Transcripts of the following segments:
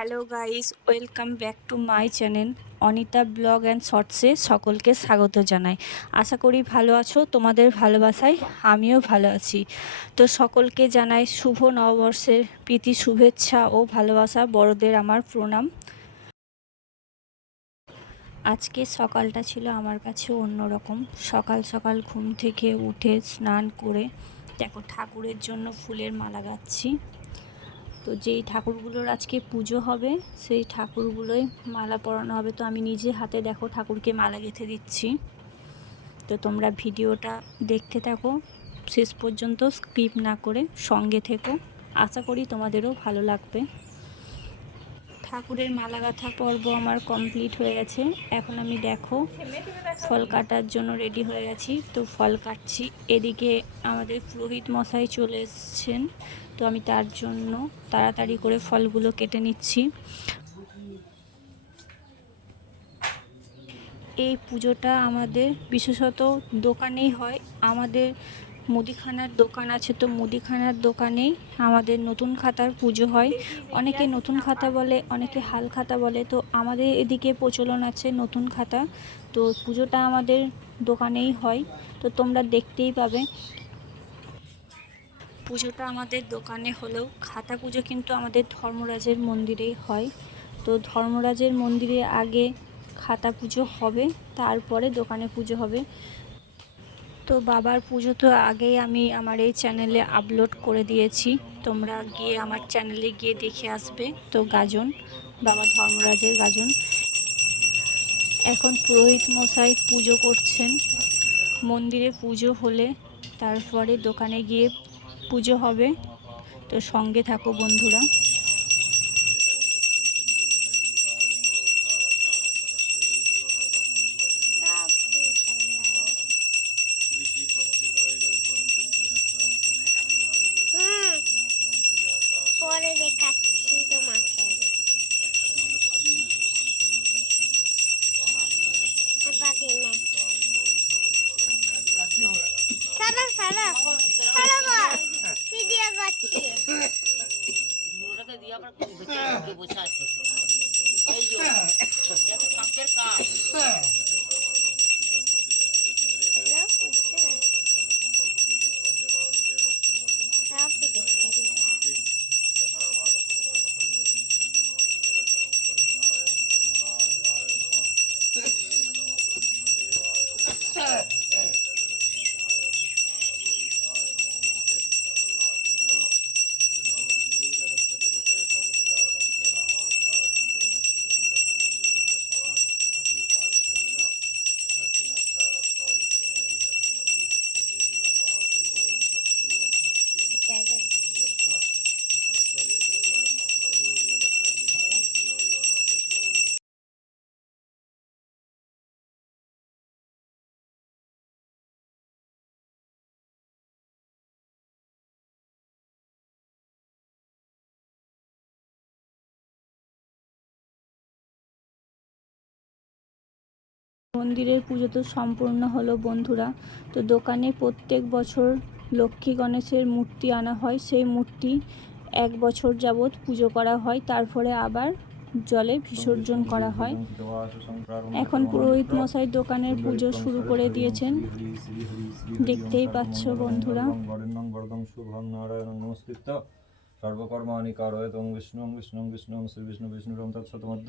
Hello guys welcome back to my channel Anita blog and শর্টসে সকলকে স্বাগত জানাই। আশা করি ভালো আছো, তোমাদের ভালোবাসায় আমিও ভালো আছি। তো সকলকে জানাই শুভ নববর্ষের প্রীতি, শুভেচ্ছা ও ভালোবাসা, বড়দের আমার প্রণাম। আজকে সকালটা ছিল আমার কাছে অন্যরকম। সকাল সকাল ঘুম থেকে উঠে স্নান করে, দেখো, ঠাকুরের জন্য ফুলের মালা গাচ্ছি। তো যেই ঠাকুরগুলোর আজকে পুজো হবে, সেই ঠাকুরগুলোই মালা পরানো হবে। তো আমি নিজে হাতে দেখো ঠাকুরকে মালা গেঁথে দিচ্ছি। তো তোমরা ভিডিওটা দেখতে থাকো, শেষ পর্যন্ত স্কিপ না করে সঙ্গে থেকো। আশা করি তোমাদেরও ভালো লাগবে। ঠাকুরের মালা গাঁথা পর্ব আমার কমপ্লিট হয়ে গেছে। এখন আমি দেখো, ফল কাটার জন্য রেডি হয়ে গেছি। তো ফল কাটছি। এদিকে আমাদের পুরোহিত মশাই চলে এসছেন। তো আমি তার জন্য তাড়াতাড়ি করে ফলগুলো কেটে নিচ্ছি। এই পুজোটা আমাদের বিশেষত দোকানেই হয়। আমাদের মুদিখানার দোকান আছে তো মুদিখানার দোকানেই আমাদের নতুন খাতার পুজো হয়। অনেকে নতুন খাতা বলে, অনেকে হাল খাতা বলে। তো আমাদের এদিকে প্রচলন আছে নতুন খাতা। তো পুজোটা আমাদের দোকানেই হয়। তো তোমরা দেখতেই পাবে। পুজোটা আমাদের দোকানে হলেও খাতা পুজো কিন্তু আমাদের ধর্মরাজের মন্দিরেই হয়। তো ধর্মরাজের মন্দিরে আগে খাতা পুজো হবে, তারপরে দোকানে পুজো হবে। তো বাবার পুজো তো আগেই আমি আমার এই চ্যানেলে আপলোড করে দিয়েছি। তোমরা গিয়ে আমার চ্যানেলে গিয়ে দেখে আসবে। তো গাজন, বাবা ধর্মরাজের গাজন। এখন পুরোহিত মশাই পুজো করছেন। মন্দিরে পুজো হলে তারপরে দোকানে গিয়ে পুজো হবে। তো সঙ্গে থাকো বন্ধুরা। মন্দিরের পুজো তো সম্পূর্ণ হলো বন্ধুরা। তো দোকানে প্রত্যেক বছর লক্ষ্মী গণেশের মূর্তি আনা হয়। সেই মূর্তি এক বছর যাবৎ পুজো করা হয়। তারপরে আবার জলে বিসর্জন করা হয়। এখন পুরোহিত মশাই দোকানের পুজো শুরু করে দিয়েছেন। দেখতেই পাচ্ছ বন্ধুরা। সর্বকর্মাণি কারয়তং বিষ্ণুং বিষ্ণুং বিষ্ণুং শ্রী বিষ্ণু বিষ্ণুরং তৎসতমদ্য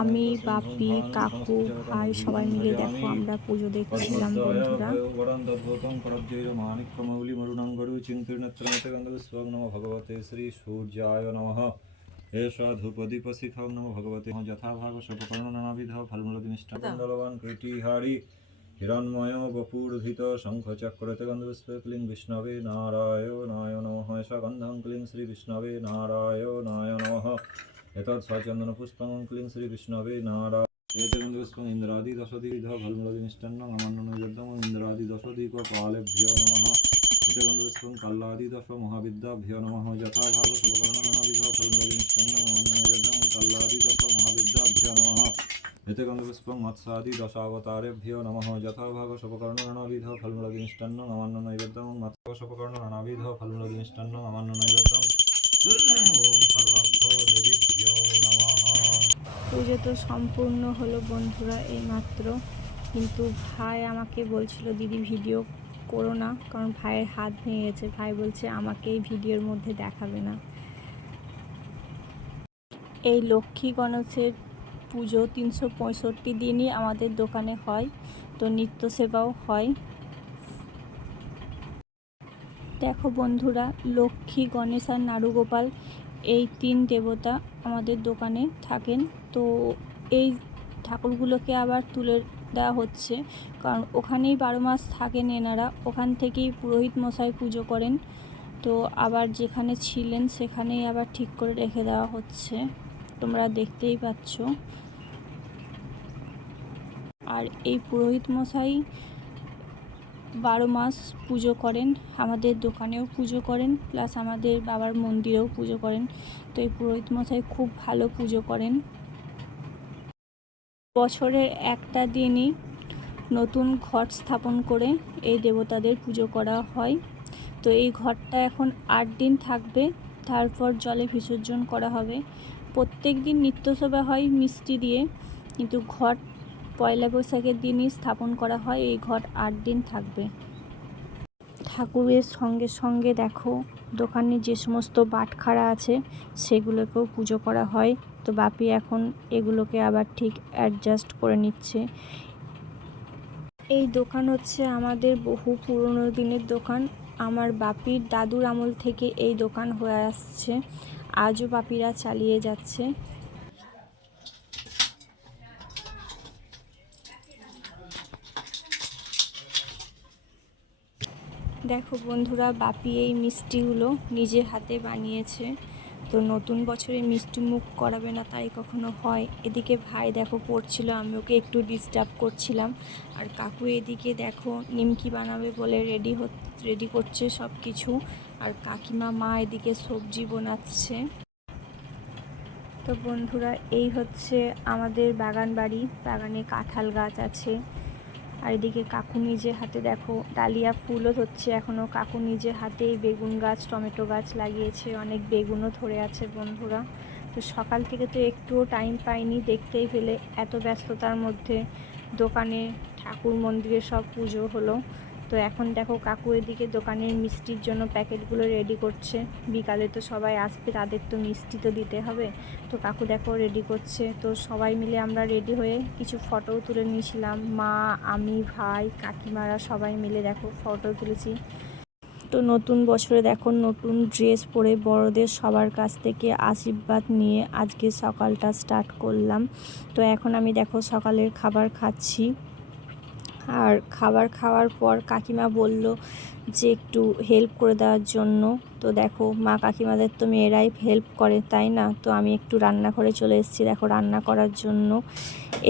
আমি বাপি কাকু ভাই সবাই মিলে দেখো আমরা পুজো দেখছিলাম বন্ধুরা। ভগবতে শ্রী সূর্যায় নমঃ। এষা ধূপদীপ শিখাম নম ভগবতে। যথা ভাগ সর্বকর্ণ নানাবিধ ফলমূল দিনিষ্ঠ মণ্ডলবান কৃটিহারী হিরণ্ময় বপুরধিত শঙ্খচক্রতে ক্লিং বিষ্ণবে নারায়ণায় নমঃ সগন্ধং ক্লিং শ্রীবিষ্ণবে নারায়ণায় নমঃ এতৎ স্বচন্দনপুষ্পং ক্লিং শ্রীবিষ্ণবে নারায়ণ ইন্দ্রাদি দশদিধ ফলমূলাদি মিষ্টান্নং আমান্ন নৈবেদ্যং ইন্দ্রাদি দশদিক পালেভ্যো নমঃ। এতে গন্ধপুষ্পং কাল্লাদি দশ মহাবিদ্যাভ্য নম। যথা ভাগ সর্বকর্ণবিধ ফলমূলাদি মিষ্টান্ন আমান্ন কাল্লাদি দশ মহাবিদ্যাভ্য নম। ঋতগন্ধপুষ্পং মৎসাদি দশাবতারেভ্যো নম যথাভাগ সপকর্ণ রণবিধ ফলমূলগিনিষ্টান্ন নমান্ন নৈবেদ্যং মৎস্য সপকর্ণ রণবিধ ফলমূলগিনিষ্টান্ন নমান্ন নৈবেদ্যং ওম সর্বাভ্য ভিয় নমঃ পুজো তো সম্পূর্ণ হলো বন্ধুরা এই মাত্র কিন্তু ভাই আমাকে বলছিল, দিদি, ভিডিও করো না। কারণ ভাইয়ের হাত ভেঙে গেছে। ভাই বলছে, আমাকে এই ভিডিওর মধ্যে দেখাবে না। এই লক্ষ্মী গণেশের পুজো তিনশো পঁয়ষট্টি দিনই আমাদের দোকানে হয়, তো নিত্য সেবাও হয়। দেখো বন্ধুরা, লক্ষ্মী, গণেশ আর নাড়ুগোপাল এই তিন দেবতা আমাদের দোকানে থাকেন। তো এই ঠাকুরগুলোকে আবার তুলে দেওয়া হচ্ছে, কারণ ওখানেই বারো মাস থাকেন এনারা, ওখান থেকেই পুরোহিত মশাই পুজো করেন। তো আবার যেখানে ছিলেন সেখানেই আবার ঠিক করে রেখে দেওয়া হচ্ছে। তোমরা দেখতেই পাচ্ছ। আর এই পুরোহিত মশাই বারো মাস পুজো করেন, আমাদের দোকানেও পুজো করেন প্লাস আমাদের বাবার মন্দিরেও পুজো করেন। তো এই পুরোহিত মশাই খুব ভালো পুজো করেন। বছরের একটা দিনই নতুন ঘট স্থাপন করে এই দেবতাদের পুজো করা হয়। তো এই ঘরটা এখন আট দিন থাকবে, তারপর জলে বিসর্জন করা হবে। প্রত্যেক দিন নিত্যসভা হয় মিষ্টি দিয়ে। কিন্তু ঘট, পয়লা বৈশাখের দিনই স্থাপন করা হয়। এই ঘট আট দিন থাকবে। ঠাকুরের সঙ্গে সঙ্গে দেখো, দোকানে যে সমস্ত বাটখারা আছে, সেগুলোকেও পুজো করা হয়। তো বাপি এখন এগুলোকে আবার ঠিক অ্যাডজাস্ট করে নিচ্ছে। এই দোকান হচ্ছে আমাদের বহু পুরনো দিনের দোকান। আমার বাপির দাদুর আমল থেকে এই দোকান হয়ে আসছে। আজও পাপিরা চালিয়ে যাচ্ছে। দেখো বন্ধুরা বাপি এই মিষ্টিগুলো নিজের হাতে বানিয়েছে। তো নতুন বছরে মিষ্টি মুখ করাবে না, তাই কখনো হয়। এদিকে ভাই দেখো পড়ছিল, আমি ওকে একটু ডিস্টার্ব করছিলাম। আর কাকু এদিকে দেখো নিমকি বানাবে বলে রেডি হ রেডি করছে সব কিছু আর কাকিমা, মা এদিকে সবজি বানাচ্ছে। তো বন্ধুরা, এই হচ্ছে আমাদের বাগান বাড়ি বাগানে কাঁঠাল গাছ আছে। আর এদিকে কাকু নিজের হাতে দেখো, ডালিয়া ফুলও ধরছে এখনও কাকু নিজের হাতেই বেগুন গাছ, টমেটো গাছ লাগিয়েছে, অনেক বেগুনও ধরে আছে বন্ধুরা। তো সকাল থেকে তো একটুও টাইম পাইনি দেখতেই পেলে এত ব্যস্ততার মধ্যে। দোকানে ঠাকুর মন্দিরে সব পুজো হলো। তো এখন দেখো কাকু এদিকে দোকানের মিষ্টির জন্য প্যাকেটগুলো রেডি করছে। বিকালে তো সবাই আসবে, তাদের তো মিষ্টি তো দিতে হবে। তো কাকু দেখো রেডি করছে। তো সবাই মিলে আমরা রেডি হয়ে কিছু ফটোও তুলে নিয়েছিলাম। মা, আমি, ভাই, কাকিমারা সবাই মিলে দেখো ফটো তুলেছি। তো নতুন বছরে দেখো নতুন ড্রেস পরে বড়দের সবার কাছ থেকে আশীর্বাদ নিয়ে আজকে সকালটা স্টার্ট করলাম। তো এখন আমি দেখো সকালের খাবার খাচ্ছি। আর খাবার খাওয়ার পর কাকিমা বলল যে একটু হেল্প করে দেওয়ার জন্য। তো দেখো, মা কাকিমাদের তো মেয়েরাই হেল্প করে, তাই না? তো আমি একটু রান্নাঘরে চলে এসেছি, দেখো, রান্না করার জন্য।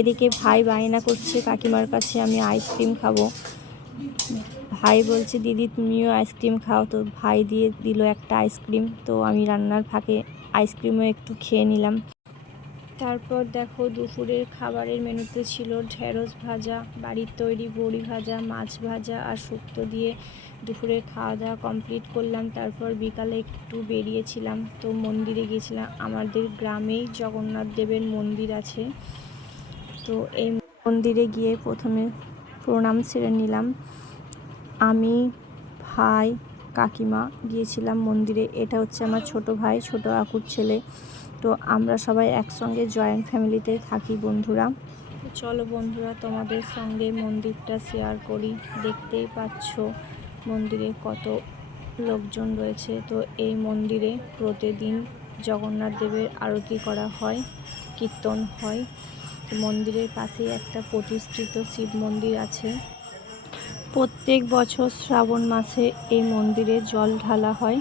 এদিকে ভাই বায়না করছে, কাকিমার কাছে আমি আইসক্রিম খাব। ভাই বলছে, দিদি, তুমিও আইসক্রিম খাও। তো ভাই দিয়ে দিল একটা আইসক্রিম তো আমি রান্নার ফাঁকে আইসক্রিমও একটু খেয়ে নিলাম। তারপর দেখো দুপুরের খাবারের মেনুতে ছিল ঢেঁড়স ভাজা, বাড়ির তৈরি বড়ি ভাজা, মাছ ভাজা আর শুক্তো দিয়ে দুপুরের খাওয়া দাওয়া কমপ্লিট করলাম। তারপর বিকালে একটু বেরিয়েছিলাম, তো মন্দিরে গিয়েছিলাম। আমাদের গ্রামেই জগন্নাথ দেবের মন্দির আছে। তো এই মন্দিরে গিয়ে প্রথমে প্রণাম সেরে নিলাম। আমি, ভাই, কাকিমা গিয়েছিলাম মন্দিরে। এটা হচ্ছে আমার ছোট ভাই, ছোট আকুর ছেলে। তো আমরা সবাই একসঙ্গে জয়েন্ট ফ্যামিলিতে থাকি, বন্ধুরা। চলো বন্ধুরা, তোমাদের সঙ্গে মন্দিরটা শেয়ার করি। দেখতেই পাচ্ছ মন্দিরে কত লোকজন রয়েছে। তো এই মন্দিরে প্রতিদিন জগন্নাথ দেবের আরতি করা হয়, কীর্তন হয়। মন্দিরের পাশেই একটা প্রতিষ্ঠিত শিব মন্দির আছে। প্রত্যেক বছর শ্রাবণ মাসে এই মন্দিরে জল ঢালা হয়।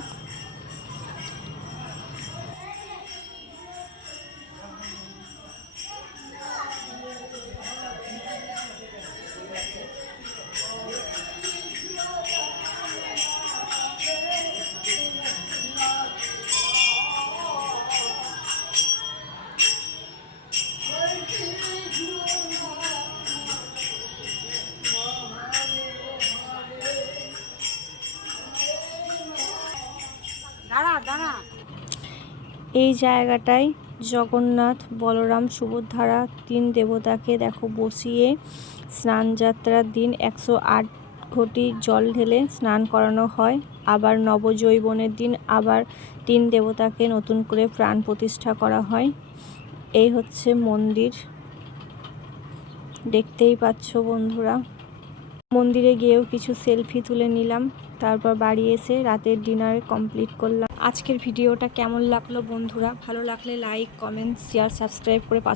এই জায়গাটায় জগন্নাথ, বলরাম, সুভদ্রারা তিন দেবতাকে দেখো বসিয়ে স্নান যাত্রার দিন একশো আট ঘটি জল ঢেলে স্নান করানো হয়। আবার নবজৈবনের দিন আবার তিন দেবতাকে নতুন করে প্রাণ প্রতিষ্ঠা করা হয়। এই হচ্ছে মন্দির। দেখতেই পাচ্ছ বন্ধুরা। মন্দিরে গিয়েও কিছু সেলফি তুলে নিলাম। তারপর বাড়ি এসে রাতের ডিনার কমপ্লিট করলাম। আজকের ভিডিওটা কেমন লাগল বন্ধুরা? ভালো লাগলে লাইক কমেন্ট শেয়ার সাবস্ক্রাইব করে পাশে